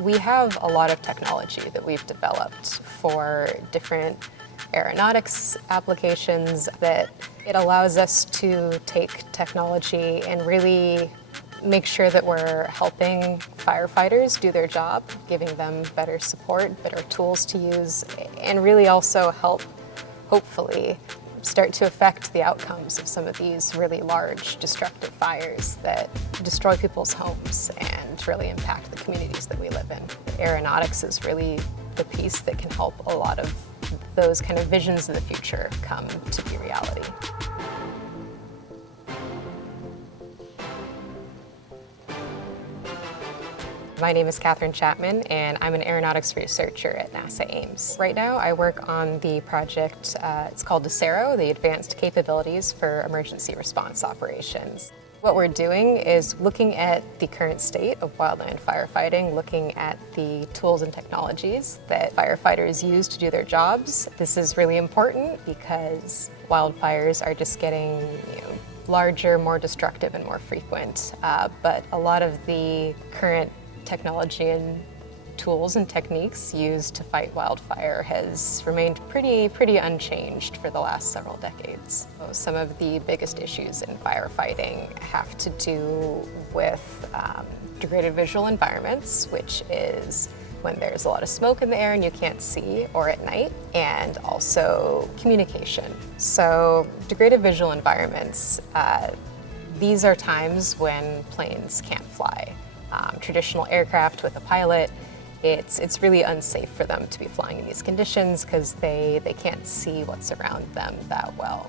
We have a lot of technology that we've developed for different aeronautics applications that it allows us to take technology and really make sure that we're helping firefighters do their job, giving them better support, better tools to use, and really also help, hopefully, start to affect the outcomes of some of these really large destructive fires that destroy people's homes and really impact the communities that we live in. Aeronautics is really the piece that can help a lot of those kind of visions of the future come to be reality. My name is Catherine Chapman, and I'm an aeronautics researcher at NASA Ames. Right now, I work on the project, it's called DECERO, the Advanced Capabilities for Emergency Response Operations. What we're doing is looking at the current state of wildland firefighting, looking at the tools and technologies that firefighters use to do their jobs. This is really important because wildfires are just getting, larger, more destructive, and more frequent. But a lot of the current technology and tools and techniques used to fight wildfire has remained pretty unchanged for the last several decades. Some of the biggest issues in firefighting have to do with degraded visual environments, which is when there's a lot of smoke in the air and you can't see, or at night, and also communication. So degraded visual environments, these are times when planes can't fly. Traditional aircraft with a pilot, it's really unsafe for them to be flying in these conditions because they can't see what's around them that well.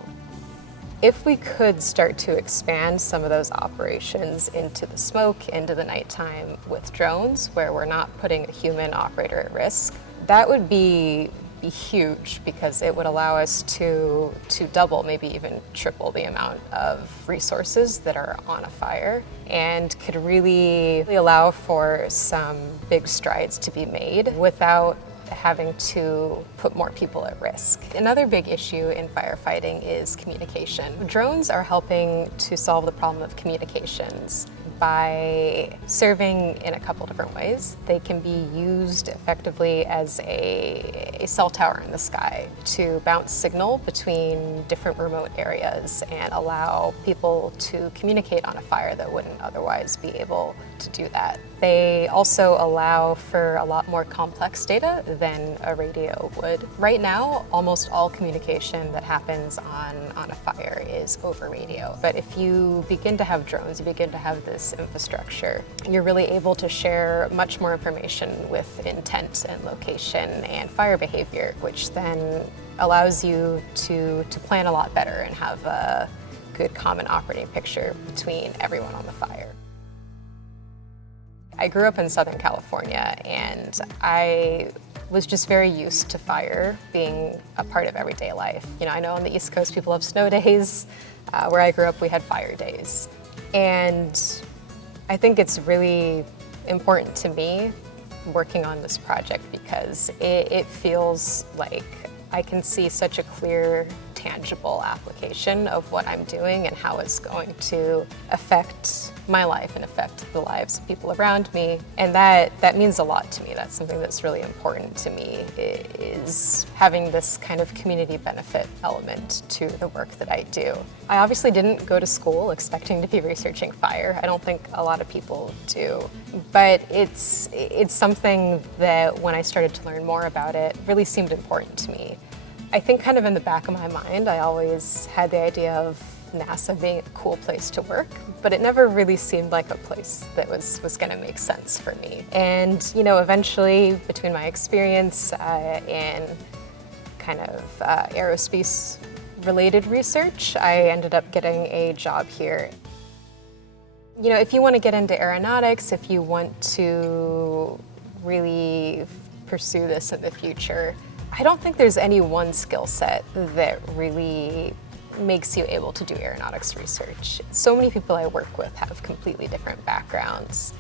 If we could start to expand some of those operations into the smoke, into the nighttime with drones, where we're not putting a human operator at risk, that would be huge because it would allow us to double, maybe even triple the amount of resources that are on a fire, and could really allow for some big strides to be made without having to put more people at risk. Another big issue in firefighting is communication. Drones are helping to solve the problem of communications by serving in a couple different ways. They can be used effectively as a cell tower in the sky to bounce signal between different remote areas and allow people to communicate on a fire that wouldn't otherwise be able to do that. They also allow for a lot more complex data than a radio would. Right now, almost all communication that happens on a fire is over radio. But if you begin to have drones, you begin to have this infrastructure, you're really able to share much more information with intent and location and fire behavior, which then allows you to plan a lot better and have a good common operating picture between everyone on the fire. I grew up in Southern California, and I was just very used to fire being a part of everyday life. I know on the East Coast people have snow days. Where I grew up, we had fire days. And I think it's really important to me working on this project because it feels like I can see such a clear, tangible application of what I'm doing and how it's going to affect my life and affect the lives of people around me. And that means a lot to me. That's something that's really important to me, is having this kind of community benefit element to the work that I do. I obviously didn't go to school expecting to be researching fire. I don't think a lot of people do. But it's something that when I started to learn more about it, really seemed important to me. I think kind of in the back of my mind, I always had the idea of NASA being a cool place to work, but it never really seemed like a place that was going to make sense for me. And eventually, between my experience in kind of aerospace-related research, I ended up getting a job here. If you want to get into aeronautics, if you want to really pursue this in the future, I don't think there's any one skill set that really makes you able to do aeronautics research. So many people I work with have completely different backgrounds.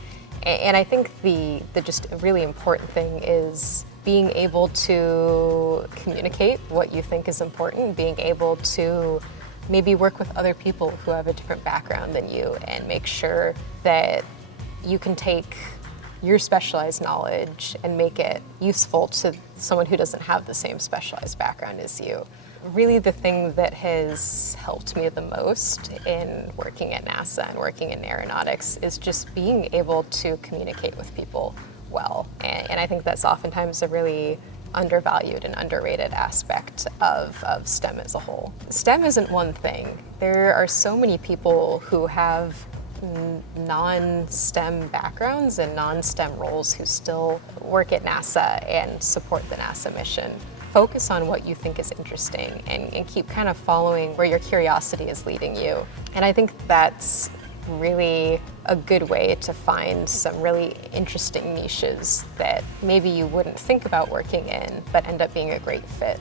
And I think the just really important thing is being able to communicate what you think is important, being able to maybe work with other people who have a different background than you and make sure that you can take your specialized knowledge and make it useful to someone who doesn't have the same specialized background as you. Really the thing that has helped me the most in working at NASA and working in aeronautics is just being able to communicate with people well. And I think that's oftentimes a really undervalued and underrated aspect of STEM as a whole. STEM isn't one thing. There are so many people who have non-STEM backgrounds and non-STEM roles who still work at NASA and support the NASA mission. Focus on what you think is interesting and keep kind of following where your curiosity is leading you. And I think that's really a good way to find some really interesting niches that maybe you wouldn't think about working in, but end up being a great fit.